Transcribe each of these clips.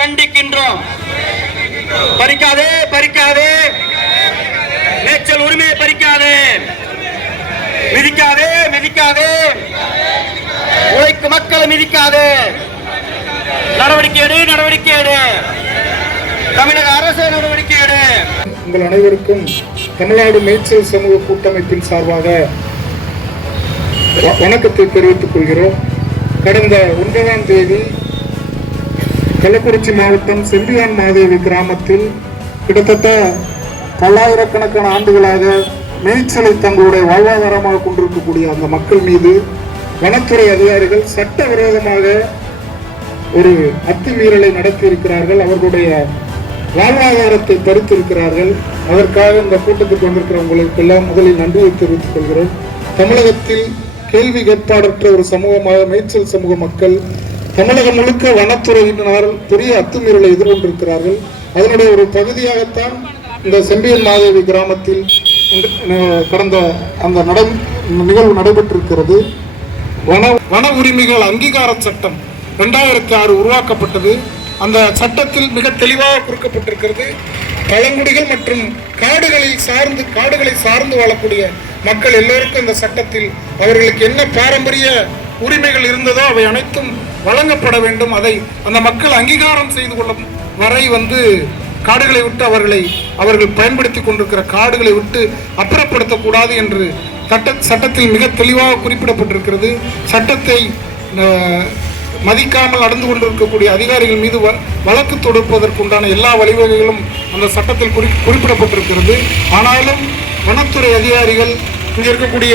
கண்டிக்கின்றோம். பறிக்காதே பறிக்காதே, மேய்ச்சல் உரிமையை பறிக்காதே, மிதிக்காதே மிதிக்காதே, உழைக்கும் மக்களை மிதிக்காதே. நடவடிக்கை எடு, நடவடிக்கை எடு, தமிழக அரசு நடவடிக்கை எடு. உங்கள் அனைவருக்கும் தமிழ்நாடு மேய்ச்சல் சமூக கூட்டமைப்பின் சார்பாக வணக்கத்தை தெரிவித்துக் கொள்கிறோம். கடந்த 9ஆம் தேதி கள்ளக்குறிச்சி மாவட்டம் செம்பியான் மாதேவி கிராமத்தில் கிட்டத்தட்ட பல்லாயிரக்கணக்கான ஆண்டுகளாக மேய்ச்சலை தங்களுடைய வாழ்வாதாரமாக கொண்டிருக்கக்கூடிய அந்த மக்கள் மீது வனத்துறை அதிகாரிகள் சட்டவிரோதமாக ஒரு அத்துமீறலை நடத்தி இருக்கிறார்கள். அவர்களுடைய வாழ்வாதாரத்தை பறித்திருக்கிறார்கள். அதற்காக இந்த கூட்டத்துக்கு வந்திருக்கிறவங்களுக்கு எல்லாம் முதலில் நன்றியை தெரிவித்துக் கொள்கிறோம். தமிழகத்தில் கேள்வி கேட்பாடற்ற ஒரு சமூகமாக மேய்ச்சல் சமூக மக்கள் தமிழகம் முழுக்க வனத்துறையினர் பெரிய அத்துமீறலை எதிர்கொண்டிருக்கிறார்கள். அதனுடைய ஒரு பகுதியாகத்தான் இந்த செம்பியன் மாதேவி கிராமத்தில் கடந்த அந்த நிகழ்வு நடைபெற்றிருக்கிறது. வன உரிமைகள் அங்கீகார சட்டம் 2006 உருவாக்கப்பட்டது. அந்த சட்டத்தில் மிக தெளிவாக குறிக்கப்பட்டிருக்கிறது. பழங்குடிகள் மற்றும் காடுகளை சார்ந்து வாழக்கூடிய மக்கள் எல்லோருக்கும் இந்த சட்டத்தில் அவர்களுக்கு என்ன பாரம்பரிய உரிமைகள் இருந்ததோ அவை அனைத்தும் வழங்கப்பட வேண்டும். அதை அந்த மக்கள் அங்கீகாரம் செய்து கொள்ளும் வரை காடுகளை விட்டு அவர்கள் பயன்படுத்தி கொண்டிருக்கிற காடுகளை விட்டு அப்புறப்படுத்தக்கூடாது என்று சட்டத்தில் மிக தெளிவாக குறிப்பிடப்பட்டிருக்கிறது. சட்டத்தை மதிக்காமல் நடந்து கொண்டிருக்கக்கூடிய அதிகாரிகள் மீது வழக்கு தொடுப்பதற்குண்டான எல்லா வழிவகைகளும் அந்த சட்டத்தில் குறிப்பிடப்பட்டிருக்கிறது. ஆனாலும் வனத்துறை அதிகாரிகள், இங்கே இருக்கக்கூடிய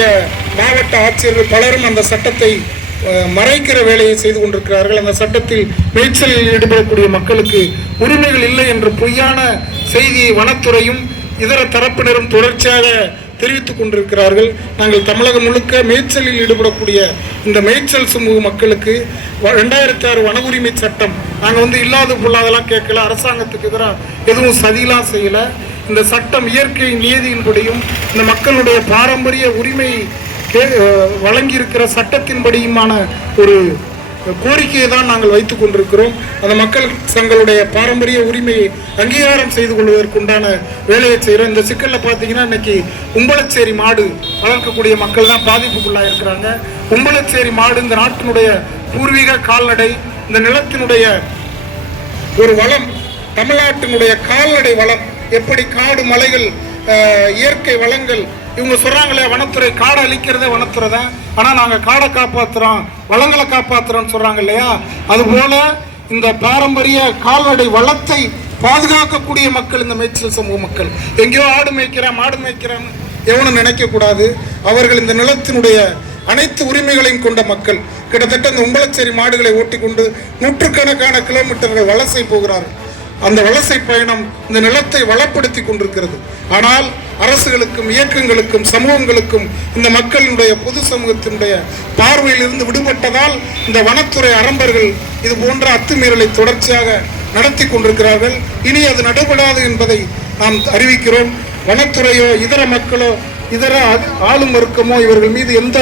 மாவட்ட ஆட்சியர்கள் பலரும் அந்த சட்டத்தை மறைக்கிற வேலையை செய்து கொண்டிருக்கிறார்கள். அந்த சட்டத்தில் மேய்ச்சலில் ஈடுபடக்கூடிய மக்களுக்கு உரிமைகள் இல்லை என்ற பொய்யான செய்தியை வனத்துறையும் இதர தரப்பினரும் தொடர்ச்சியாக தெரிவித்துக் கொண்டிருக்கிறார்கள். நாங்கள் தமிழகம் முழுக்க மேய்ச்சலில் ஈடுபடக்கூடிய இந்த மேய்ச்சல் சமூக மக்களுக்கு 2006 வன உரிமை சட்டம் நாங்கள் இல்லாத பொல்லாதெல்லாம் கேட்கல, அரசாங்கத்துக்கு எதிராக எதுவும் சதியெல்லாம் செய்யலை. இந்த சட்டம் இயற்கை நியதியின்படியும் இந்த மக்களுடைய பாரம்பரிய உரிமை வழங்கியிருக்கிற சட்டத்தின்படியுமான ஒரு கோரிக்கையை தான் நாங்கள் வைத்துக் கொண்டிருக்கிறோம். அந்த மக்கள் தங்களுடைய பாரம்பரிய உரிமையை அங்கீகாரம் செய்து கொள்வதற்குண்டான வேலையை செய்கிறோம். இந்த சிக்கலில் பார்த்தீங்கன்னா இன்னைக்கு உம்பளச்சேரி மாடு வளர்க்கக்கூடிய மக்கள் தான் பாதிப்புக்குள்ளாக இருக்கிறாங்க. உம்பளச்சேரி மாடு இந்த நாட்டினுடைய பூர்வீக கால்நடை, இந்த நிலத்தினுடைய ஒரு வளம், தமிழ்நாட்டினுடைய கால்நடை வளம். எப்படி காடு, மலைகள், இயற்கை வளங்கள், இவங்க சொல்றாங்களே வனத்துறை காடை அழிக்கிறதே வனத்துறை தான், ஆனால் நாங்கள் காடை காப்பாற்றுறோம், வளங்களை காப்பாற்றுறோம்னு சொல்றாங்க இல்லையா? அதுபோல இந்த பாரம்பரிய கால்நடை வளத்தை பாதுகாக்கக்கூடிய மக்கள் இந்த மேய்ச்சல் சமூக மக்கள். எங்கேயோ ஆடு மேய்க்கிறேன் மாடு மேய்க்கிறேன்னு எவனும் நினைக்கக்கூடாது. அவர்கள் இந்த நிலத்தினுடைய அனைத்து உரிமைகளையும் கொண்ட மக்கள். கிட்டத்தட்ட இந்த உம்பளச்சேரி மாடுகளை ஓட்டி கொண்டு நூற்றுக்கணக்கான கிலோமீட்டர்கள் வலசை போகிறார்கள். அந்த வலசை பயணம் இந்த நிலத்தை வளப்படுத்தி கொண்டிருக்கிறது. ஆனால் அரசுகளுக்கும் இயக்கங்களுக்கும் சமூகங்களுக்கும் இந்த மக்களினுடைய பொது சமூகத்தினுடைய பார்வையில் இருந்து விடுபட்டதால் இந்த வனத்துறை அரம்பர்கள் இது போன்ற அத்துமீறலை தொடர்ச்சியாக நடத்தி கொண்டிருக்கிறார்கள். இனி அது நடைபெறாது என்பதை நாம் அறிவிக்கிறோம். வனத்துறையோ இதர மக்களோ இதர ஆளும் வர்க்கமோ இவர்கள் மீது எந்த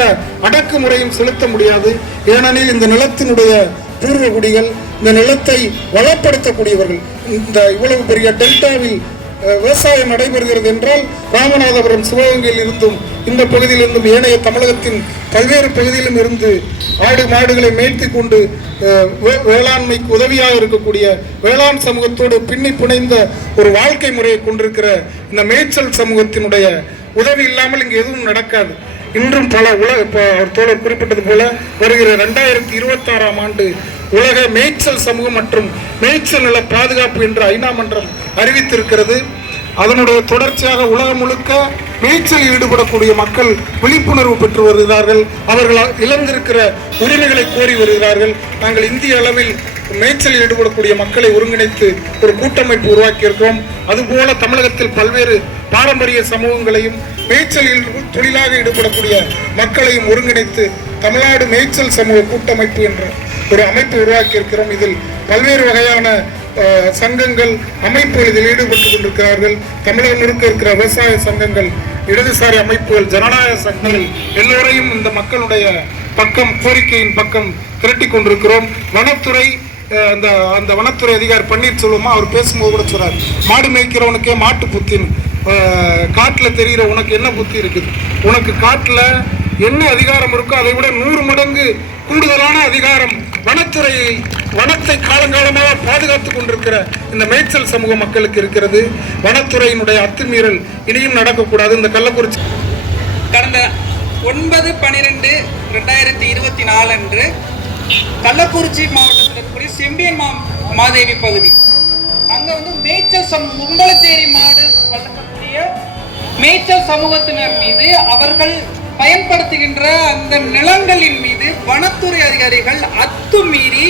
அடக்குமுறையும் செலுத்த முடியாது. ஏனெனில் இந்த நிலத்தினுடைய பூர்வ குடிகள், இந்த நிலத்தை வளப்படுத்தக்கூடியவர்கள். இந்த இவ்வளவு பெரிய டெல்டாவில் விவசாயம் நடைபெறுகிறது என்றால் ராமநாதபுரம், சிவகங்கையில் இருந்தும் இந்த பகுதியில் இருந்தும் ஏனைய தமிழகத்தின் பல்வேறு பகுதியிலும் இருந்து ஆடு மாடுகளை மேய்த்து கொண்டு வேளாண்மைக்கு உதவியாக இருக்கக்கூடிய வேளாண் சமூகத்தோடு பின்னி பிணைந்த ஒரு வாழ்க்கை முறையை கொண்டிருக்கிற இந்த மேய்ச்சல் சமூகத்தினுடைய உதவி இல்லாமல் இங்கு எதுவும் நடக்காது. இன்றும் பல தோழர் குறிப்பிட்டது போல வருகிற 2026ஆம் ஆண்டு உலக மேய்ச்சல் சமூகம் மற்றும் மேய்ச்சல் நில பாதுகாப்பு என்று ஐநா மன்றம் அறிவித்திருக்கிறது. அதனுடைய தொடர்ச்சியாக உலகம் முழுக்க மேய்ச்சலில் ஈடுபடக்கூடிய மக்கள் விழிப்புணர்வு பெற்று வருகிறார்கள். அவர்கள் இழந்திருக்கிற உரிமைகளை கோரி வருகிறார்கள். நாங்கள் இந்திய அளவில் மேய்ச்சலில் ஈடுபடக்கூடிய மக்களை ஒருங்கிணைத்து ஒரு கூட்டமைப்பு உருவாக்கியிருக்கிறோம். அதுபோல தமிழகத்தில் பல்வேறு பாரம்பரிய சமூகங்களையும் மேய்ச்சலில் தொழிலாக ஈடுபடக்கூடிய மக்களையும் ஒருங்கிணைத்து தமிழ்நாடு மேய்ச்சல் சமூக கூட்டமைப்பு என்ற ஒரு அமைப்பு உருவாக்கியிருக்கிறோம். இதில் பல்வேறு வகையான சங்கங்கள், அமைப்புகள் இதில் ஈடுபட்டு கொண்டிருக்கிறார்கள். தமிழகம் முழுக்க இருக்கிற விவசாய சங்கங்கள், இடதுசாரி அமைப்புகள், ஜனநாயக சங்கங்கள் எல்லோரையும் இந்த மக்களுடைய பக்கம், கோரிக்கையின் பக்கம் திரட்டி கொண்டிருக்கிறோம். வனத்துறை அந்த அந்த வனத்துறை அதிகாரி பன்னீர்செல்வமா அவர் பேசும்போது கூட சொல்றாரு, மாடு மேய்க்கிறவனுக்கே மாட்டு புத்தின்னு, காட்டில் தெரிகிற உனக்கு என்ன புத்தி இருக்குது, உனக்கு காட்டில் என்ன அதிகாரம் இருக்கோ அதை விட 100 மடங்கு கூடுதலான அதிகாரம் வனத்தை காலங்காலமாக பாதுகாத்துக் கொண்டிருக்கிற இந்த மேய்ச்சல் சமூக மக்களுக்கு இருக்கிறது. வனத்துறையினுடைய அத்துமீறல் இனியும் நடக்கக்கூடாது. இந்த கள்ளக்குறிச்சி கடந்த 9/12/2024 அன்று கள்ளக்குறிச்சி மாவட்டத்தில் இருக்கக்கூடிய செம்பியன் மாதேவி பகுதி, அங்க வந்து மேய்ச்சல் உம்பளச்சேரி மாடு வளர்க்கக்கூடிய மேய்ச்சல் சமூகத்தினர் மீது அவர்கள் பயன்படுத்துகின்ற அந்த நிலங்களின் மீது வனத்துறை அதிகாரிகள் அத்துமீறி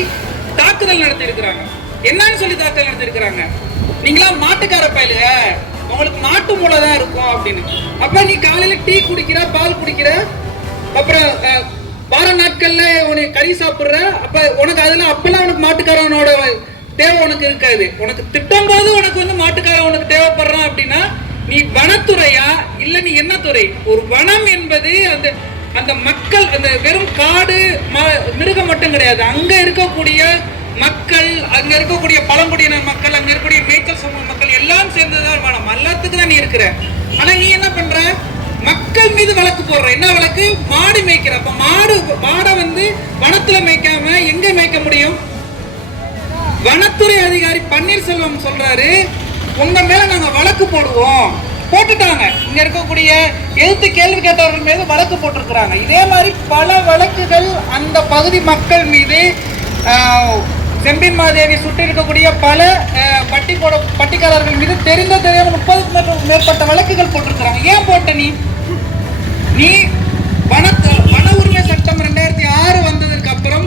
தாக்குதல் நடத்தி இருக்கிறாங்க. என்னன்னு சொல்லி தாக்குதல் நடத்தி இருக்கிறாங்க, நீங்களா மாட்டுக்கார பயலுங்க, உங்களுக்கு நாட்டு மூளை தான் இருக்கும் அப்படின்னு. அப்ப நீ காலையில டீ குடிக்கிற, பால் குடிக்கிற, அப்புறம் வார நாட்கள்ல உனக்கு கறி சாப்பிடுற, அப்ப உனக்கு அதெல்லாம் அப்பெல்லாம் உனக்கு மாட்டுக்காரனோட தேவை உனக்கு இருக்காது. உனக்கு திட்டம் போது உனக்கு வந்து மாட்டுக்காரன் உனக்கு தேவைப்படுறான் அப்படின்னா நீ வனத்துறையா இல்ல நீ என்ன துறை? ஒரு வனம் என்பது அந்த அந்த மக்கள், அந்த வெறும் காடு மிருகம் மட்டும் கிடையாது, அங்க இருக்கக்கூடிய மக்கள், அங்க இருக்கக்கூடிய பழங்குடியினர் மக்கள், அங்க இருக்கக்கூடிய மேய்ச்சல் சமூக மக்கள் எல்லாம் சேர்ந்ததுதான் வனம். எல்லாத்துக்கும் தான் நீ இருக்கிற. ஆனா நீ என்ன பண்ற, மக்கள் மீது வழக்கு போடுற. என்ன வழக்கு? மாடு மேய்க்கிற. அப்ப மாடை வந்து வனத்துல மேய்க்காம எங்க மேய்க்க முடியும்? வனத்துறை அதிகாரி பன்னீர்செல்வம் சொல்றாரு, உங்க மேல நாங்க வழக்கு போடுவோம். போட்டுட்டாங்க. இங்க இருக்கக்கூடிய எதிர்த்து கேள்வி கேட்டவர்கள் மீது வழக்கு போட்டிருக்கிறாங்க. இதே மாதிரி பல வழக்குகள் அந்த பகுதி மக்கள் மீது, செம்பியன் மாதேவி சுற்றி இருக்கக்கூடிய பல பட்டிக்காரர்கள் மீது தெரியாம 30க்கும் மேற்பட்ட வழக்குகள் போட்டிருக்கிறாங்க. ஏன் போட்ட நீ வன உரிமை சட்டம் 2006 வந்ததுக்கு அப்புறம்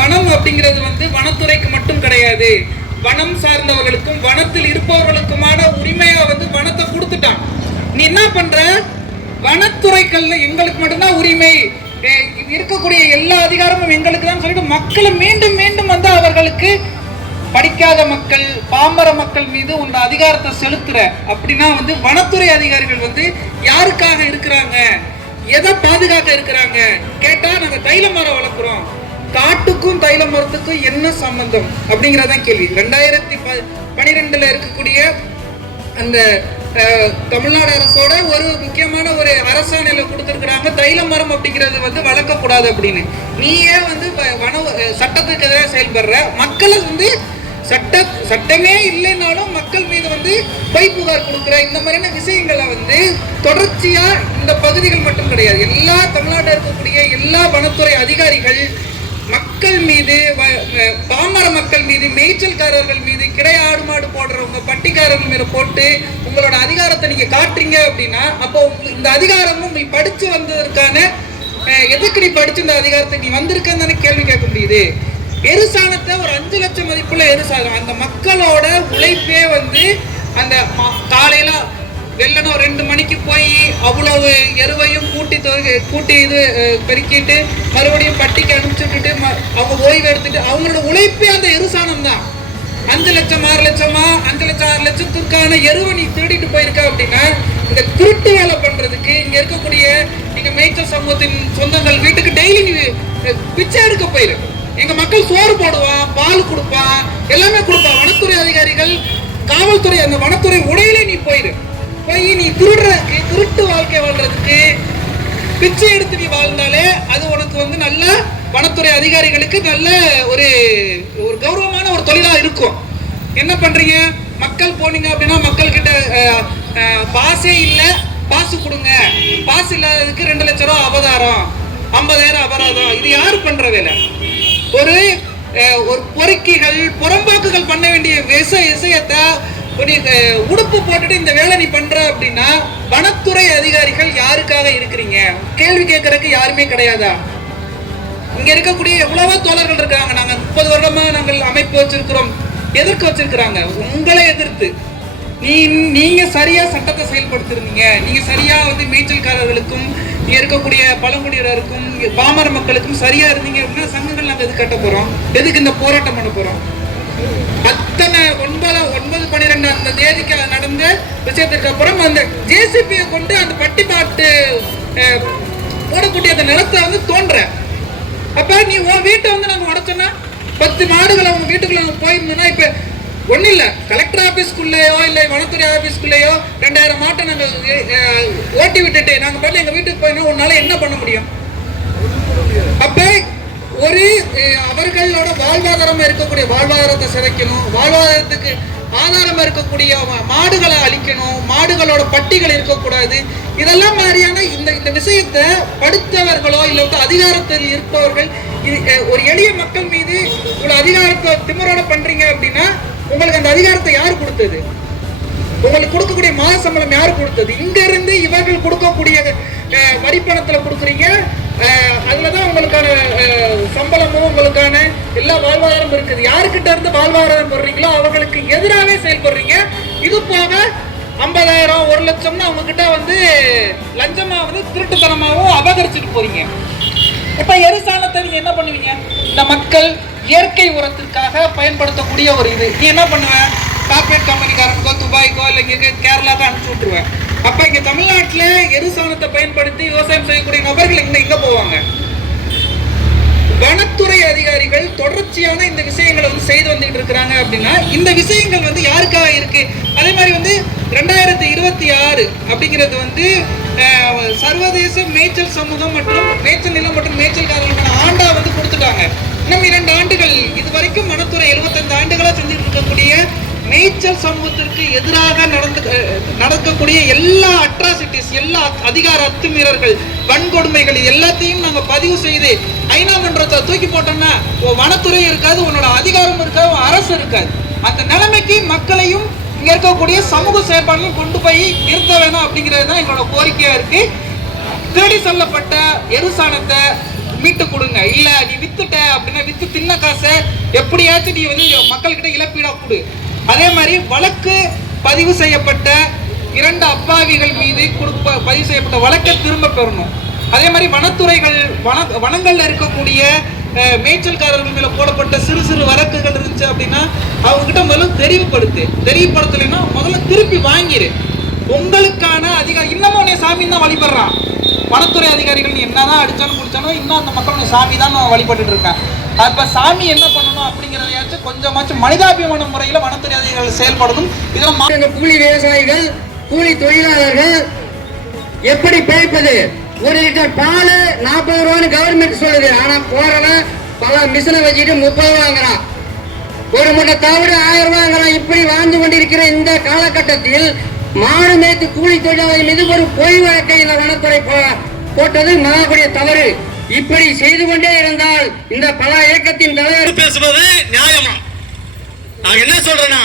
வனம் அப்படிங்கிறது வந்து வனத்துறைக்கு மட்டும் கிடையாது, வனம் சார்ந்தவர்களுக்கும் வனத்தில் இருப்பவர்களுக்குமான உரிமையா வந்து வனத்தை கொடுத்துட்டான். நீ என்ன பண்ற, வனத்துறைகள்ல எங்களுக்கு மட்டும்தான் உரிமை, இருக்கக்கூடிய எல்லா அதிகாரமும் எங்களுக்கு தான் சொல்லிட்டு மக்களை மீண்டும் மீண்டும் வந்து அவர்களுக்கு, படிக்காத மக்கள், பாமர மக்கள் மீது உங்க அதிகாரத்தை செலுத்துற. அப்படின்னா வந்து வனத்துறை அதிகாரிகள் வந்து யாருக்காக இருக்கிறாங்க, எதை பாதுகாக்க இருக்கிறாங்க கேட்டா, நாங்க தைல மரம் வளர்க்குறோம், காட்டுக்கும் தைல மரத்துக்கும் என்ன சம்பந்தம் அப்படிங்கிறதான் கேள்வி. 2012 இருக்கக்கூடிய அந்த தமிழ்நாடு அரசோட ஒரு முக்கியமான ஒரு அரசாணையில கொடுத்திருக்கிறாங்க, தைல மரம் அப்படிங்கிறது வந்து வளர்க்கக்கூடாது அப்படின்னு. நீயே வந்து சட்டத்துக்கு எதிராக செயல்படுற, மக்களை வந்து சட்டமே இல்லைன்னாலும் மக்கள் மீது வந்து பொய் புகார் கொடுக்குற, இந்த மாதிரியான விஷயங்களை வந்து தொடர்ச்சியா இந்த பகுதிகள் மட்டும் கிடையாது, எல்லா தமிழ்நாட்டில் இருக்கக்கூடிய எல்லா வனத்துறை அதிகாரிகள் மக்கள் மீது, பாமர மக்கள் மீது, மேய்ச்சல்காரர்கள் மீது, கிடையாடு மாடு போடுறவங்க பட்டிக்காரர்கள் மீது போட்டு உங்களோட அதிகாரத்தை நீங்க காட்டுறீங்க அப்படின்னா, அப்போ இந்த அதிகாரமும் நீ படிச்சு வந்ததற்கான, எதுக்கு நீ படிச்சு இந்த அதிகாரத்தை நீ வந்திருக்கன்னு கேள்வி கேட்க முடியுது. எருசாணத்தை ஒரு 5 லட்சம் மதிப்புள்ள எருசாணம், அந்த மக்களோட உழைப்பே வந்து அந்த காலையில வெள்ளனோ 2 மணிக்கு போய் அவ்வளவு எருவையும் கூட்டி இது பெருக்கிட்டு மறுபடியும் பட்டிக்கு அனுப்பிச்சுட்டு அவங்க ஓய்வு எடுத்துட்டு அவங்களோட உழைப்பே அந்த எருசாணம் தான். 5 லட்சம் 6 லட்சமா 5 லட்சம் 6 லட்சத்துக்கான எருவை நீ திருடிட்டு போயிருக்க அப்படின்னா, இந்த திருட்டு வேலை பண்றதுக்கு இங்க இருக்கக்கூடிய நீங்க மேய்ச்சல் சமூகத்தின் சொந்தங்கள் வீட்டுக்கு டெய்லி நீ பிச்சை எடுக்க போயிரு. எங்க மக்கள் சோறு போடுவான், பால் கொடுப்பான், எல்லாமே கொடுப்பான். வனத்துறை அதிகாரிகள், காவல்துறை, அந்த வனத்துறை உடையிலே நீ போயிரு. போய் நீ திருட்டு வாழ்க்கை வாழ்றதுக்கு, பிச்சை எடுத்து நீ வாழ்ந்தாலே அது உனக்கு வந்து நல்ல வனத்துறை அதிகாரிகளுக்கு நல்ல ஒரு கௌரவமான ஒரு தொழிலா இருக்கும். என்ன பண்றீங்க, மக்கள் போனீங்க அப்படின்னா மக்கள் கிட்ட பாஸே இல்லை, பாசு கொடுங்க, பாஸ் இல்லாததுக்கு 2 லட்சம் ரூபா அபதாரம், 50,000 அபராதம். இது யாரு பண்ற வேலை? ஒரு பொறுக்கிகள், புறம்போக்குகள் பண்ண வேண்டிய விஷயத்தை உடுப்பு போட்டுட்டு இந்த வேலை நீ பண்ற அப்படின்னா, வனத்துறை அதிகாரிகள் யாருக்காக இருக்கிறீங்க? கேள்வி கேட்கறதுக்கு யாருமே கிடையாதா? இங்க இருக்கக்கூடிய எவ்வளவோ தோழர்கள் இருக்காங்க. நாங்க 30 வருடமா நாங்கள் அமைப்பு வச்சிருக்கிறோம். எதிர்க்க வச்சிருக்கிறாங்க, உங்களை எதிர்த்து. நீங்க சரியா சட்டத்தை செயல்படுத்திருந்தீங்க, நீங்க சரியா வந்து மேய்ச்சல்காரர்களுக்கும் இங்க இருக்கக்கூடிய பழங்குடியினருக்கும் பாமர மக்களுக்கும் சரியா இருந்தீங்க அப்படின்னா சங்கங்கள் நாங்க எது கட்ட போறோம்? எதுக்கு இந்த போராட்டம் பண்ண போறோம்? அத்தனை 9/12 அந்த தேதிக்கு நடந்த விஷயத்திற்கு அப்புறம் அந்த ஜேசிபியை கொண்டு அந்த பட்டிப்பாட்டு போடக்கூடிய அந்த நிலத்தை வந்து தோன்ற. அப்ப நீ உன் வீட்டை வந்து நாங்க உடைச்சோன்னா 10 மாடுகள் அவங்க வீட்டுக்குள்ள அவங்க போயிருந்தோம்னா இப்ப ஒன்றும் இல்லை, கலெக்டர் ஆஃபீஸ்க்குள்ளேயோ இல்லை வனத்துறை ஆஃபீஸ்க்குள்ளேயோ 2000 மாட்டை நாங்கள் ஓட்டி விட்டுட்டு நாங்கள் பாட்டு எங்கள் வீட்டுக்கு போயினா உன்னால என்ன பண்ண முடியும்? அப்போ ஒரு அவர்களோட வாழ்வாதாரமாக இருக்கக்கூடிய வாழ்வாதாரத்தை சிதைக்கணும், வாழ்வாதாரத்துக்கு ஆதாரமாக இருக்கக்கூடிய மாடுகளை அழிக்கணும், மாடுகளோட பட்டிகள் இருக்கக்கூடாது. இதெல்லாம் மாதிரியான இந்த விஷயத்தை படுத்தவர்களோ இல்லை அதிகாரத்தில் இருப்பவர்கள் ஒரு எளிய மக்கள் மீது இவ்வளவு அதிகாரத்தை திமிரோட பண்றீங்க அப்படின்னா உங்களுக்கு அந்த அதிகாரத்தை யார் கொடுத்தது? உங்களுக்கு கொடுக்கக்கூடிய மாத சம்பளம் யார் கொடுத்தது? இங்க இருந்து இவர்கள் கொடுக்கக்கூடிய வரி பணத்துல கொடுக்குறீங்க, அதுலதான் உங்களுக்கான சம்பளமும் உங்களுக்கான எல்லா வாழ்வாதாரம் இருக்குது. யாருக்கிட்ட இருந்து வாழ்வாதாரம் பெறுறீங்களோ அவங்களுக்கு எதிராகவே செயல்படுறீங்க. இது போக 50,000 1 லட்சம்னு அவங்க கிட்ட வந்து லஞ்சமா வந்து திருட்டுத்தனமாகவும் அபகரிச்சுட்டு போறீங்க. இப்ப எரிசாணத்தை நீங்க என்ன பண்ணுவீங்க? இந்த மக்கள் இயற்கை உரத்திற்காக பயன்படுத்தக்கூடிய ஒரு இது நீ என்ன பண்ணுவ? கார்பரேட் கம்பெனிக்காரனுக்கோ துபாய்க்கோ இல்லை இங்கே கேரளாக்கோ அனுப்பிச்சு விட்டுருவேன். அப்ப இங்க தமிழ்நாட்டுல எரிசாணத்தை பயன்படுத்தி விவசாயம் செய்யக்கூடிய நபர்கள் எங்க போவாங்க? வனத்துறை அதிகாரிகள் தொடர்ச்சியான இந்த விஷயங்களை வந்து செய்து வந்துட்டு இருக்கிறாங்க அப்படின்னா இந்த விஷயங்கள் வந்து யாருக்காக இருக்கு? அதே மாதிரி வந்து 2026 அப்படிங்கிறது வந்து சர்வதேச மேய்ச்சல் சமூகம் மற்றும் மேய்ச்சல் நிலம் மற்றும் மேய்ச்சல்காரர்களுக்கான ஆண்டா வந்து கொடுத்துட்டாங்க. இன்னும் 2 ஆண்டுகள் இது வரைக்கும் வனத்துறை 75 ஆண்டுகளா செஞ்சுட்டு இருக்கக்கூடிய மேய்ச்சல் சமூகத்திற்கு எதிராக நடக்கக்கூடிய எல்லா அட்ராசிட்டிஸ், எல்லா அதிகார அத்துமீறல்கள், வன்கொடுமைகள் இது எல்லாத்தையும் நாங்க பதிவு செய்து ஐநா மன்றத்தை தூக்கி போட்டோம்னா வனத்துறை இருக்காது, உன்னோட அதிகாரம் இருக்காது, அரசு இருக்காது. அந்த நிலைமைக்கு மக்களையும் இங்க இருக்கக்கூடிய சமூக செயற்பாடுகளும் கொண்டு போய் நிறுத்த வேணும் அப்படிங்கிறது தான் எங்களோட கோரிக்கையா இருக்கு. தேடி சொல்லப்பட்ட எருசாணத்தை மீட்டு கொடுங்க. இல்ல நீ வித்துட்ட அப்படின்னா வித்து தின்ன காசை எப்படியாச்சும் நீ வந்து மக்கள்கிட்ட இழப்பீடா கொடு. அதே மாதிரி வழக்கு பதிவு செய்யப்பட்ட 2 அப்பாவிகள் மீது பதிவு செய்யப்பட்ட வழக்கை திரும்ப பெறணும். அதே மாதிரி வனத்துறைகள் வனங்கள்ல இருக்கக்கூடிய மேய்ச்சல்காரர்கள் மேல போடப்பட்ட சிறு சிறு வழக்குகள் இருந்துச்சு அப்படின்னா அவங்க கிட்ட முதல்ல தெரியப்படுத்தலைன்னா முதல்ல திருப்பி வாங்கிரு. உங்களுக்கான அதிகாரம் இன்னமும் உன்னை சாமி தான் வழிபடுறான். வனத்துறை அதிகாரிகள் நீ என்னதான் அடிச்சாலும் குடிச்சாலும் இன்னும் அந்த மக்கள் சாமி தான் நான் வழிபட்டு இருக்கேன். அப்ப சாமி என்ன பண்ணணும் அப்படிங்கிறதையாச்சும் கொஞ்சமாச்சும் மனிதாபிமான முறையில வனத்துறை அதிகாரிகள் செயல்படணும். இதெல்லாம் கூலி விவசாயிகள், கூலி தொழிலாளர்கள் எப்படி பிழைப்பது? 1 லிட்டர் பால் 40 ரூபான்னு கவர்மெண்ட் சொல்லுது. ஆனா போறவன் பல மிஷினை வச்சுட்டு 30 வாங்குறான். ஒரு மூட்டை தவிர 1000 ரூபாங்கிறான். இப்படி வாழ்ந்து கொண்டிருக்கிற இந்த காலகட்டத்தில் மாடு மேய்த்து கூலி தொழிலாளர்கள் மீது ஒரு பொய் வழக்கை இந்த வனத்துறை போட்டது மகாபலிய தவறு. இப்படி செய்து கொண்டே இருந்தால் இந்த பல இயக்கத்தின் தலைவர் பேசுவது நியாயமா? நான் என்ன சொல்றேன்னா,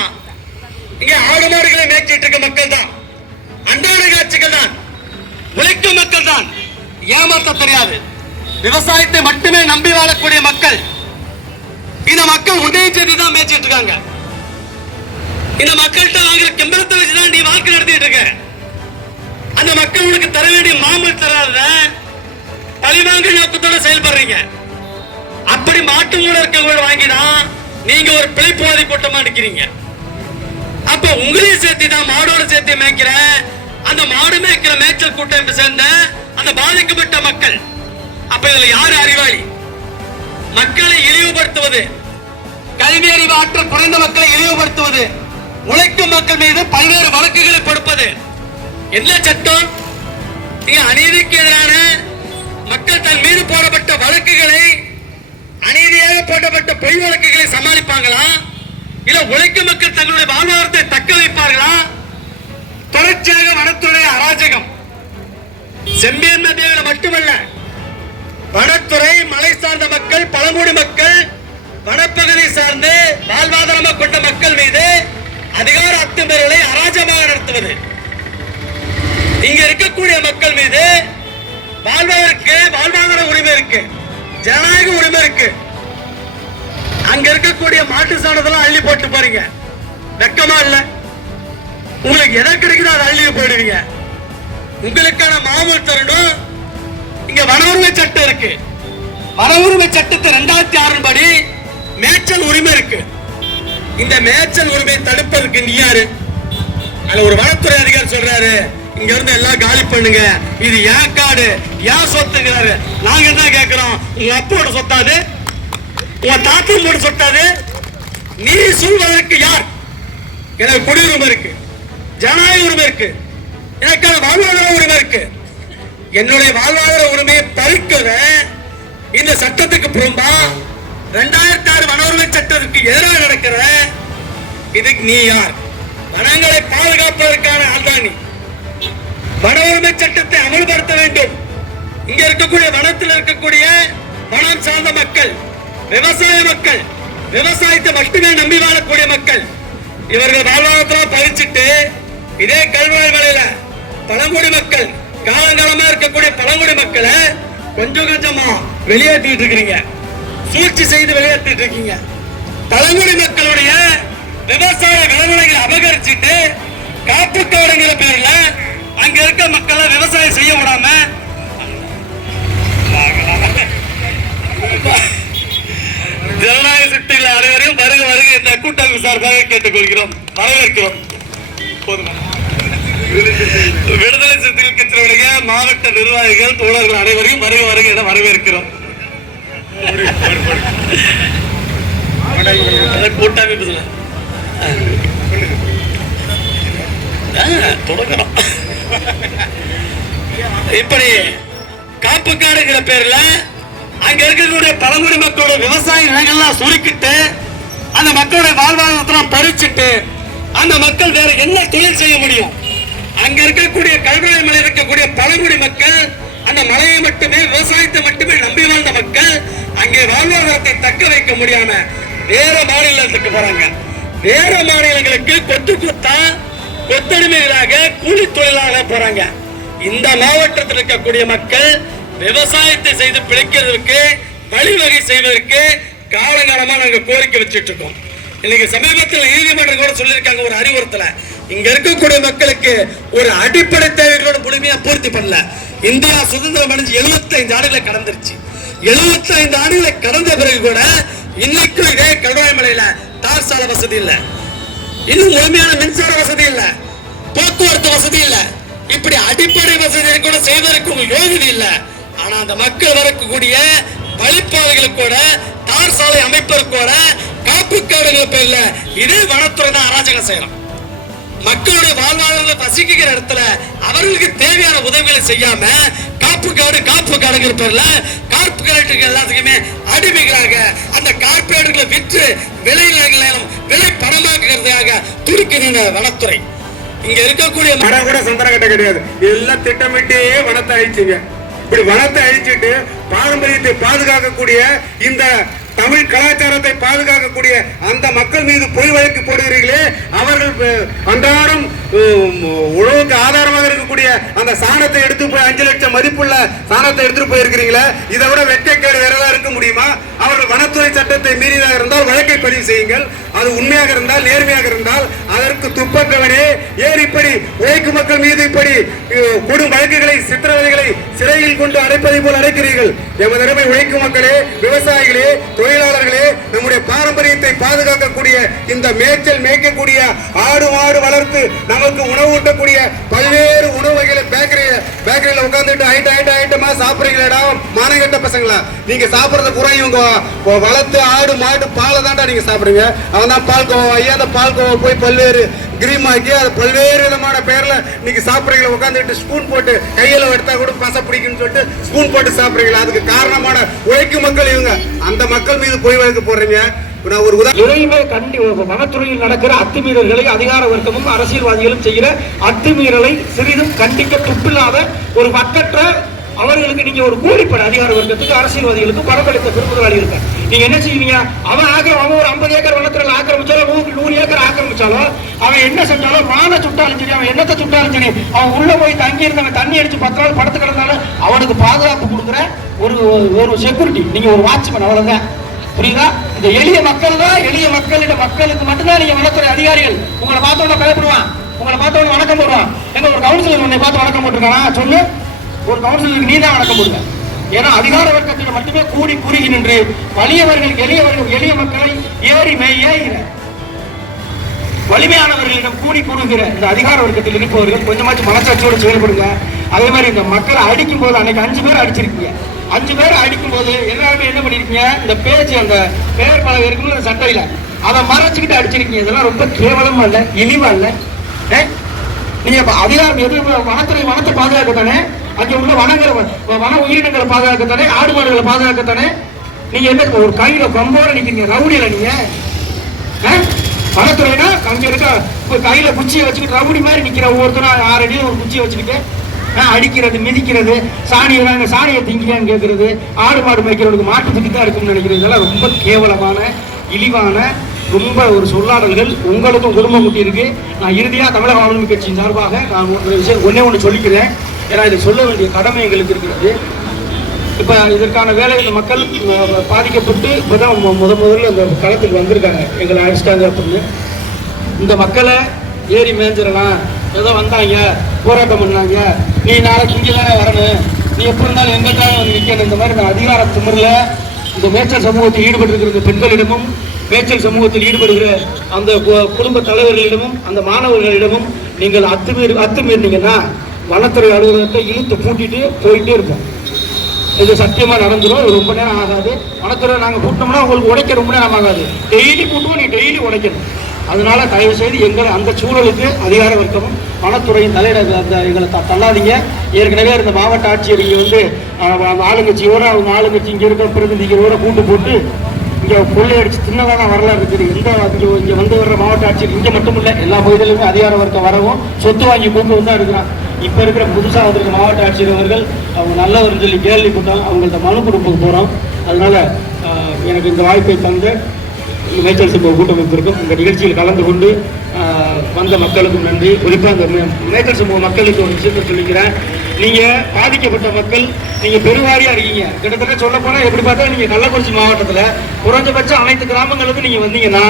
இங்க ஆடு மாடுகளை மேய்ச்சிட்டு இருக்க மக்கள் தான், அன்றாட காட்சிகள் தான், உழைக்கும் மக்கள் தான், ஏமாற்ற தெரியாது, விவசாயத்தை மட்டுமே நம்பி வாழக்கூடிய மக்கள். இந்த மக்கள் உதவி செய்து தான் மேய்ச்சிட்டு இருக்காங்க. இந்த மக்கள்கிட்ட வாங்குற கிம்பளத்தை வச்சுதான் நீ வாழ்க்கை நடத்திட்டு இருக்க. அந்த மக்கள் உனக்கு தர வேண்டிய மாமூல் தராத பழிவாங்க நோக்கத்தோட செயல்படுறீங்க. அப்படி மாட்டு மூலம் இருக்கவங்க வாங்கிதான் நீங்க ஒரு பிழைப்புவாதி கூட்டமா இருக்கிறீங்க. அப்ப உங்களையும் சேர்த்து தான் மாடோட சேர்த்து மேய்க்கிற அந்த மாடு மேய்க்கிற மேய்ச்சல் கூட்டம் சேர்ந்த அந்த பாதிக்கப்பட்ட மக்கள். அப்ப இதுல யாரு அறிவாளி? மக்களை இழிவுபடுத்துவது, கல்வி அறிவு ஆற்றல் குறைந்த மக்களை இழிவுபடுத்துவது, உழைக்கும் மக்கள் மீது பல்வேறு வழக்குகளை கொடுப்பது என்ன சட்டம்? அநீதிக்கு எதிரான மக்கள் தன் மீது போடப்பட்ட வழக்குகளை, அநீதியாக போடப்பட்ட பொய் வழக்குகளை சமாளிப்பாங்களா? இல்ல உழைக்கும் மக்கள் தங்களுடைய வாழ்வாதாரத்தை தக்க வைப்பார்களா? தொடர்ச்சியாக வனத்துறை அராஜகம். செம்பியன் நதியில் மட்டுமல்ல, வனத்துறை மலை சார்ந்த மக்கள், பழங்குடி மக்கள், வனப்பகுதி சார்ந்து வாழ்வாதாரமாக கொண்ட மக்கள் மீது அதிகார அத்துமீறலை அராஜகமாக நடத்துவது. இங்க இருக்கக்கூடிய மக்கள் மீது வாழ்வாதார உரிமை இருக்கு, ஜனநாயக உரிமை இருக்கு. அங்க இருக்கக்கூடிய மாட்டு சாணத்தெல்லாம் அள்ளி போட்டு போறீங்க. வெக்கமா இல்ல? உங்களுக்கு எதை கிடைக்குதோ அதை அள்ளி போயிடுவீங்க. உங்களுக்கான மாமூல் தரணும். இங்க வன உரிமை சட்டம் இருக்கு. வன உரிமை சட்டத்தை 2006 படி மேய்ச்சல் உரிமை இருக்கு. இந்த மேய்ச்சல் உரிமை தடுப்பதற்கு நீ யாரு? அதுல ஒரு வனத்துறை அதிகாரி சொல்றாரு, இங்க இருந்து எல்லாம் காலி பண்ணுங்க, இது ஏன் காடு, ஏன் சொத்துங்கிறாரு. நாங்க என்ன கேட்கிறோம்? உங்க அப்போட சொத்தாது? உன் தாத்தா மூடு சொட்டாது. நீ சொல்வதற்கு யார்? எனக்கு குடியுரிமை இருக்கு, ஜனநாயக உரிமை இருக்கு, எனக்கான வாழ்வாதார உரிமை இருக்கு. என்னுடைய வாழ்வாதார உரிமையை பறிக்கிற இந்த சட்டத்துக்கு புறம்பா 2006 வன உரிமை சட்டத்துக்கு எதிராக நடக்கிற இதுக்கு நீ யார்? வனங்களை பாதுகாப்பதற்கான ஆள்தான் நீ. வன உரிமை சட்டத்தை அமல்படுத்த வேண்டும். இங்க இருக்கக்கூடிய வனத்தில் இருக்கக்கூடிய வனம் சார்ந்த மக்கள், விவசாய மக்கள், விவசாயத்தை மட்டுமே நம்பி வாழக்கூடிய மக்கள், இவர்கள் வாழ்வாதாரத்தை பறிச்சுட்டு இதே கல்வாய் மலையில பழங்குடி மக்கள், காலங்காலமா இருக்கக்கூடிய பழங்குடி மக்களை கொஞ்சம் கொஞ்சமா வெளியேற்றிட்டு இருக்கிறீங்க, சூழ்ச்சி செய்து வெளியேற்றிட்டு இருக்கீங்க. பழங்குடி மக்களுடைய விவசாய விளைநிலங்களை அபகரிச்சுட்டு காப்பு காடுங்கிற பேர்ல அங்க இருக்க மக்களை விவசாயம் செய்ய விடாம ஜனநாயக சக்திகள் அனைவரையும் வருக வருக இந்த கூட்டமைப்பு சார்பாக கேட்டுக்கொள்கிறோம், வரவேற்கிறோம். விடுதலை சிறுத்தைகள் கட்சியினுடைய மாவட்ட நிர்வாகிகள் தோழர்கள் அனைவரையும் வருக வருக என வரவேற்கிறோம். கூட்டமைப்பு தொடங்கணும். இப்படி காப்பு காடுங்கிற பேர்ல அங்க இருக்கக்கூடிய பழங்குடி மக்களோட விவசாய நிலங்கள்லாம் சுருக்கிட்டு அந்த மக்களுடைய வாழ்வாதாரத்தை பறிச்சுட்டு அந்த மக்கள் வேற என்ன தொழில் செய்ய முடியும்? அங்க இருக்கக்கூடிய கல்வாய் மலையில் இருக்கக்கூடிய பழங்குடி மக்கள் அந்த மலையை மட்டுமே, விவசாயத்தை மட்டுமே நம்பி வாழ்ந்த மக்கள் அங்கே வாழ்வாதாரத்தை தக்க வைக்க முடியாம வேற மாநிலத்துக்கு போறாங்க. வேற மாநிலங்களுக்கு கொத்து கொத்தா கொத்தடிமைகளாக கூலி தொழிலாக போறாங்க. இந்த மாவட்டத்தில் இருக்கக்கூடிய மக்கள் விவசாயத்தை செய்து பிழைக்கிறதுக்கு வழிவகை செய்வதற்கு காலங்காலமா நாங்க கோரிக்கை வச்சுட்டு இருக்கோம். இன்னைக்கு சமீபத்தில் நீதிமன்றம் கூட சொல்லியிருக்காங்க ஒரு அறிவுறுத்தல, இங்க இருக்கக்கூடிய மக்களுக்கு ஒரு அடிப்படை தேவைகளோட முழுமையா பூர்த்தி பண்ணல. இந்தியா சுதந்திரம் அடைஞ்சு 75 ஆண்டுகளை கடந்துருச்சு. 75 ஆண்டுகளை கடந்த பிறகு கூட இன்னைக்கும் இதே கல்வாய் மலையில தார் சாலை வசதி இல்ல, இன்னும் முழுமையான மின்சார வசதி இல்ல, போக்குவரத்து வசதி இல்ல, இப்படி அடிப்படை வசதியை கூட செய்வதற்கு யோகிதை இல்ல. ஆனா அந்த மக்கள் வரக்கூடிய வழிபாதைகளுக்கு கூட தார் சாலை அமைப்பதற்கு கூட காப்பு காடுகள் பேர்ல இதே வனத்துறை தான் அராஜகம் செய்யலாம். மக்களுடைய வாழ்வாதாரங்களை வசிக்கிற இடத்துல அவர்களுக்கு தேவையான உதவிகளை செய்யாம காப்பு காடுங்கிற பேர்ல கார்பரேட்டுகள் எல்லாத்துக்குமே அடிமைகளாக அந்த கார்பரேட்டுகளை விற்று விலை பணமாக்குறதுக்காக துடிக்கிற வனத்துறை. இங்க இருக்கக்கூடிய மரம் கூட சந்தன கட்ட கிடையாது, எல்லாம் திட்டமிட்டே வனத்தை அழிச்சுங்க. இப்படி வனத்தை அழிச்சிட்டு பாரம்பரியத்தை பாதுகாக்கக்கூடிய இந்த தமிழ் கலாச்சாரத்தை பாதுகாக்கக்கூடிய அந்த மக்கள் மீது பொய் வழக்கு போடுகிறீர்களே, அவர்கள் அன்றாடம் உணவுக்கு ஆதாரமாக இருக்கக்கூடிய அந்த சாணத்தை எடுத்து போய் 5 லட்சம் மதிப்புள்ள சாணத்தை எடுத்துட்டு போயிருக்கிறீங்களே, இதை விட வெட்கக்கேடு வேற ஏதாவது இருக்க முடியுமா? அவர்கள் வனத்துறை சட்டத்தை மீறியதாக இருந்தால் வழக்கை பதிவு செய்யுங்கள். அது உண்மையாக இருந்தால், நேர்மையாக இருந்தால் அதற்கு துப்பக்கவனே. ஏன் இப்படி உழைக்கும் மக்கள் மீது இப்படி கொடும் வழக்குகளை, சித்திரவதைகளை சிறையில் கொண்டு அடைப்பதை போல் அடைக்கிறீர்கள்? எமது அருமை உழைக்கும் மக்களே, விவசாயிகளே, தொழிலாளர்களே, நம்முடைய பாரம்பரியத்தை பாதுகாக்கக்கூடிய இந்த மேய்ச்சல் மேய்க்கக்கூடிய ஆடு மாடு வளர்த்து நமக்கு உணவு ஊட்டக்கூடிய பல்வேறு உணவு வகைகளை பேக்கரியில உட்கார்ந்துட்டு ஐட்டமா சாப்பிடுறீங்களா மானங்கட்ட பசங்களா? நீங்க சாப்பிடுறது பூரா இவங்க வளர்த்து ஆடு மாடு பாலை தாண்டா நீங்க சாப்பிடுங்க. அவன் தான் பால் கோவா ஐயா, அந்த பால் கோவா போய் பல்வேறு கிரீமாக்கி அது பல்வேறு விதமான பேர்ல நீங்க சாப்பிடுறீங்களா? உட்காந்துட்டு ஸ்பூன் போட்டு கையில எடுத்தா கூட பச பிடிக்குன்னு சொல்லிட்டு ஸ்பூன் போட்டு சாப்பிடுறீங்களா? அதுக்கு காரணமான உழைக்கும் மக்கள் இவங்க. அந்த மக்கள் மீது பொய் வழக்கு போடுறீங்க. ஒரு இதையுமே வனத்துறையில் நடக்கிற அத்துமீறல்களை அதிகார வர்க்கமும் அரசியல்வாதிகளும் செய்கிற அத்துமீறலை சிறிதும் கண்டிக்க துப்பில்லாத ஒரு வக்கற்ற அவர்களுக்கு நீங்க ஒரு கூலிப்பட அதிகார வர்க்கத்துக்கு அரசியல்வாதிகளுக்கு பரப்பளித்த பெருமுதலாளி இருக்க நீங்க என்ன செய்வீங்க? அவன் ஒரு 50 ஏக்கர் வனத்துல ஆக்கிரமிச்சாலும் 100 ஏக்கர் ஆக்கிரமிச்சாலும் அவன் என்ன செஞ்சாலும் மான சுட்டாலும் சரி, அவன் என்னத்தை சுட்டாலும் சரி, அவன் உள்ள போய் தங்கி இருந்தவன் தண்ணி அடிச்சு 10 நாள் படுத்து கிடந்தாலும் அவனுக்கு பாதுகாப்பு கொடுக்குற ஒரு செக்யூரிட்டி, நீங்க ஒரு வாட்ச்மேன், அவ்வளவுதான். புரியுதா? இந்த எளிய மக்கள் தான், எளிய மக்களுக்கு மட்டும்தான் நீங்க வனத்துறை அதிகாரிகள். உங்களை பார்த்தோட பயப்படுவான், உங்களை பார்த்தோட வணக்கம் போடுவான். எங்க ஒரு கவுன்சிலர் உன்னை பார்த்து வணக்கம் போட்டிருக்கானா சொல்லு? ஒரு கவுன்சிலருக்கு நீ தான் வணக்கம் போடுங்க. ஏன்னா அதிகார வர்க்கத்தில் மட்டுமே கூடி குறுகி நின்று வலியவர்கள் எளிய மக்களை ஏறி மேய்கிற வலிமையானவர்களிடம் கூடி குறுகிற இந்த அதிகார வர்க்கத்தில் இருப்பவர்கள் கொஞ்சமாச்சும் மனசாட்சியோடு செயல்படுங்க. அதே மாதிரி இந்த மக்களை அடிக்கும் போது அன்னைக்கு 5 பேர் அடிச்சிருக்கீங்க. 5 பேரை அடிக்கும் போது எல்லாருமே என்ன பண்ணிருக்கீங்க, இந்த பேஜ் அந்த பெயர் பலகை இருக்குன்னு அந்த சட்டையில அதை மறைச்சுக்கிட்டு அடிச்சிருக்கீங்க. இதெல்லாம் ரொம்ப கேவலமா இல்ல, இழிவா இல்ல? நீங்க அதிகாரம் எது? வனத்துறை வனத்தை பாதுகாக்கத்தானே, அங்கே உள்ள வன உயிரினங்களை பாதுகாக்கத்தானே, ஆடு மாடுகளை பாதுகாக்கத்தானே. நீங்க என்ன ஒரு கையில கொம்போட நிக்கிறீங்க, ரவுடியில நீங்க? வனத்துறைனா அங்க இருக்க கையில குச்சியை வச்சுக்கிட்டு ரவுடி மாதிரி நிக்கிற ஒவ்வொருத்தரும் 6 அடியில் ஒரு குச்சியை வச்சுக்கிட்டு அடிக்கிறது, மிதிக்கிறது, சாணியை திங்கிறான்னு கேட்கறது, ஆடு மாடு மேய்க்கிறவனுக்கு மாட்டு திட்டு தான் இருக்குன்னு நினைக்கிறது. இதெல்லாம் ரொம்ப கேவலமான, இழிவான ரொம்ப ஒரு சொல்லாடல்கள். உங்களுக்கும் குடும்பம் குட்டி இருக்கு. நான் இறுதியா தமிழக ஆளுமை கட்சியின் சார்பாக நான் ஒரு விஷயம் ஒண்ணு சொல்லிக்கிறேன். ஏன்னா இதை சொல்ல வேண்டிய கடமை எங்களுக்கு இருக்கிறது. இப்ப இதற்கான வேலை இந்த மக்கள் பாதிக்கப்பட்டு இப்பதான் முதல்ல இந்த களத்துக்கு வந்திருக்காங்க, எங்களை அடிச்சிட்டாங்க அப்படின்னு. இந்த மக்களை ஏறி மேய்ஞ்சிடலாம், ஏதோ வந்தாங்க போராட்டம் பண்ணாங்க, நீ நாளைக்கு இங்கே தானே வரணும், நீ எப்படி இருந்தாலும் எங்கிட்டாலும் வந்து நிற்கணும், இந்த மாதிரி அதிகார திமிரில் இந்த மேய்ச்சல் சமூகத்தில் ஈடுபட்டிருக்கிற பெண்களிடமும் மேய்ச்சல் சமூகத்தில் ஈடுபடுகிற அந்த குடும்ப தலைவர்களிடமும் அந்த மாணவர்களிடமும் நீங்கள் அத்துமீறினீங்கன்னா வனத்துறை அலுவலகத்தை இழுத்து பூட்டிட்டு போயிட்டே இருப்போம். இது சத்தியமா நடந்துடும். ரொம்ப நேரம் ஆகாது. வனத்துறை நாங்கள் கூட்டோம்னா உங்களுக்கு உடைக்க ரொம்ப நேரம் ஆகாது. டெய்லி கூட்டுவோம், நீ டெய்லி உடைக்கணும். அதனால தயவு செய்து எங்களை அந்த சூழலுக்கு அதிகார வர்க்கமும் வனத்துறையின் தலையிட எங்களை தள்ளாதீங்க. ஏற்கனவே இந்த மாவட்ட ஆட்சியர் இங்கே வந்து ஆளுங்கட்சியோட அவங்க ஆளுங்கட்சி இங்கே இருக்கிற பிரதிநிதிகளோட கூட்டு போட்டு இங்கே கொள்ளையடிச்சு தின்னதான வரலாறு இருக்குது. இங்கே வந்து வர்ற மாவட்ட ஆட்சியர் இங்கே மட்டும் இல்லை, எல்லா பகுதியிலுமே அதிகார வர்க்கம் வரவும் சொத்து வாங்கி கூட்டு வந்து தான் இருக்கிறான். இப்போ இருக்கிற புதுசாக வந்திருக்க மாவட்ட ஆட்சியர் அவர்கள் அவங்க நல்லவர்னு சொல்லி கேள்விப்பட்டால் அவங்கள்ட்ட மனு கொடுக்க போகிறோம். அதனால எனக்கு இந்த வாய்ப்பை தந்து மேய்ச்சல் சமூக கூட்டமைப்பிற்கும் இந்த நிகழ்ச்சியில் கலந்து கொண்டு வந்த மக்களுக்கும் நன்றி. குறிப்பாக அந்த மேய்ச்சல் சமூக மக்களுக்கு ஒரு விஷயத்தை சொல்லிக்கிறேன். நீங்கள் பாதிக்கப்பட்ட மக்கள் நீங்கள் பெருவாரியாக இருக்கீங்க. கிட்டத்தட்ட சொல்ல போனால் எப்படி பார்த்தா நீங்கள் கள்ளக்குறிச்சி மாவட்டத்தில் குறைஞ்சபட்சம் அனைத்து கிராமங்களுக்கும் நீங்கள் வந்தீங்கன்னா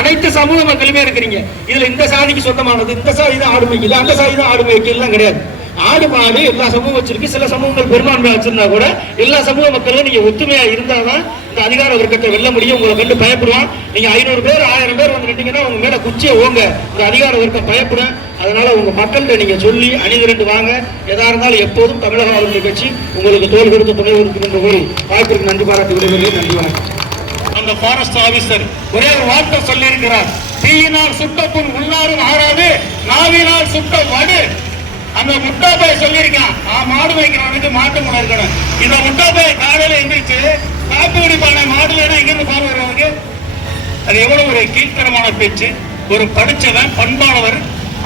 அனைத்து சமூக மக்களுமே இருக்கிறீங்க. இதில் இந்த சாதிக்கு சொந்தமானது, இந்த சாதி தான் ஆடு மேய்க்குது, அந்த சாதி தான் ஆடு மேய்க்கலாம் கிடையாது. ஆடு மாடு எல்லா சமூகம் வச்சிருக்கு. சில சமூகங்கள் பெரும்பான்மையா வச்சிருந்தா கூட எல்லா சமூக மக்களும் நீங்க ஒத்துமையா இருந்தாதான் இந்த அதிகார வர்க்கத்தை வெல்ல முடியும். உங்களை கண்டு பயப்படுவான். நீங்க 500 பேர் 1000 பேர் வந்து நின்றீங்கன்னா உங்க மேல குச்சியை ஓங்க இந்த அதிகார வர்க்கம் பயப்படும். அதனால உங்க மக்கள்கிட்ட நீங்க சொல்லி அணிதிரண்டு வாங்க. எதா இருந்தாலும் எப்போதும் தமிழக ஆளுநர் கட்சி உங்களுக்கு தோல் கொடுத்து துணை கொடுக்கின்ற ஒரு வாய்ப்பிற்கு நன்றி பாராட்டி விடுவதில் நன்றி வணக்கம். அந்த ஃபாரஸ்ட் ஆபீசர் ஒரே ஒரு வார்த்தை சொல்லி இருக்கிறார், தீயினால் சுட்ட புண் உள்ளாரும் ஆறாது, நாவினால் சுட்ட வடு. அந்த முட்டாப்பைய சொல்லியிருக்கான், மாடு வைக்கிறவனுக்கு மாட்டு முறை இருக்கணும். இந்த முட்டாப்பைய காலையில எந்திரிச்சு காப்பி குடிப்பான மாடுல எங்கிருந்து பால் வருவாங்க. அது எவ்வளவு ஒரு கீழ்த்தரமான பேச்சு. ஒரு படிச்சவன் பண்பானவர்,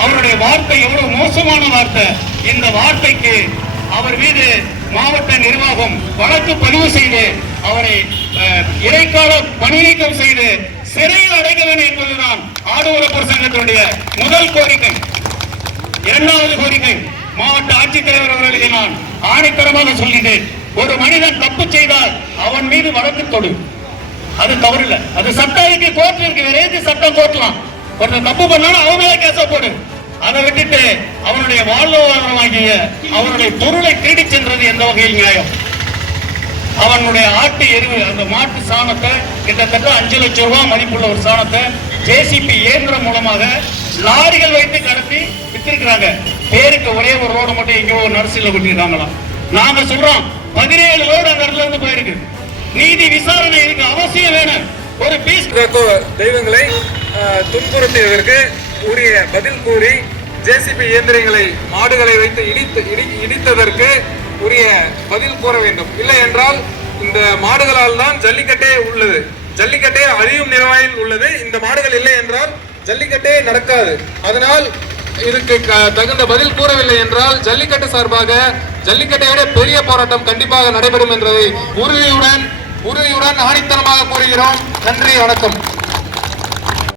அவருடைய வார்த்தை எவ்வளவு மோசமான வார்த்தை. இந்த வார்த்தைக்கு அவர் மீது மாவட்ட நிர்வாகம் வழக்கு பதிவு செய்து அவரை இடைக்கால பணி நீக்கம் செய்து சிறையில் அடைக்க வேண்டும் என்பதுதான் ஆடுவளப்பூர் சங்கத்தினுடைய முதல் கோரிக்கை. இரண்டாவது கோரிக்கை, மாவட்ட ஆட்சித்தலைவர் அவர்களுக்கு நான் ஆணைத்தரமாக சொல்லினேன், ஒரு மனிதன் தப்பு செய்தால் அவன் மீது வழக்கு தொடு. அது தவறு இல்லை, அது சட்டம் இருக்கு, கோர்ட் இருக்கு, வேற எது சட்டம் கோர்ட்லாம். ஒருத்தர் தப்பு பண்ணாலும் அவங்களே கேச போடு. அதை விட்டுட்டு அவனுடைய வாழ்வாதாரமாகிய அவனுடைய பொருளை திருடி சென்றது எந்த வகையில் நியாயம்? அவனுடைய ஆட்டு எருவு, அந்த மாட்டு சாணத்தை கிட்டத்தட்ட 5 லட்சம் ரூபாய் மதிப்புள்ள ஒரு சாணத்தை ஜேசிபி இயந்திரம் மூலமாக லாரிகள் வைத்து கடத்தி வித்திருக்கிறாங்க. பேருக்கு ஒரே ஒரு ரோடு மட்டும் எங்கேயோ ஒரு நர்சில விட்டுருக்காங்களாம். நாங்க சொல்றோம் 17 ரோடு அந்த இடத்துல இருந்து போயிருக்கு. நீதி விசாரணை இதுக்கு அவசியம் வேணும். ஒரு பீஸ் தெய்வங்களை துன்புறுத்தியதற்கு உரிய பதில் கூறி ஜேசிபி இயந்திரங்களை மாடுகளை வைத்து இடித்ததற்கு உரிய பதில் கூற வேண்டும். இல்லை என்றால் இந்த மாடுகளால் தான் ஜல்லிக்கட்டே உள்ளது. ஜல்லிக்கட்டே அழியும் நிலையில் உள்ளது. இந்த மாடுகள் இல்லை என்றால் ஜல்லிக்கட்டே நடக்காது. அதனால் இதுக்கு தகுந்த பதில் கூறவில்லை என்றால் ஜல்லிக்கட்டு சார்பாக ஜல்லிக்கட்டை விட பெரிய போராட்டம் கண்டிப்பாக நடைபெறும் என்பதை உறுதியுடன் ஆணித்தனமாக கூறுகிறோம். நன்றி, வணக்கம்.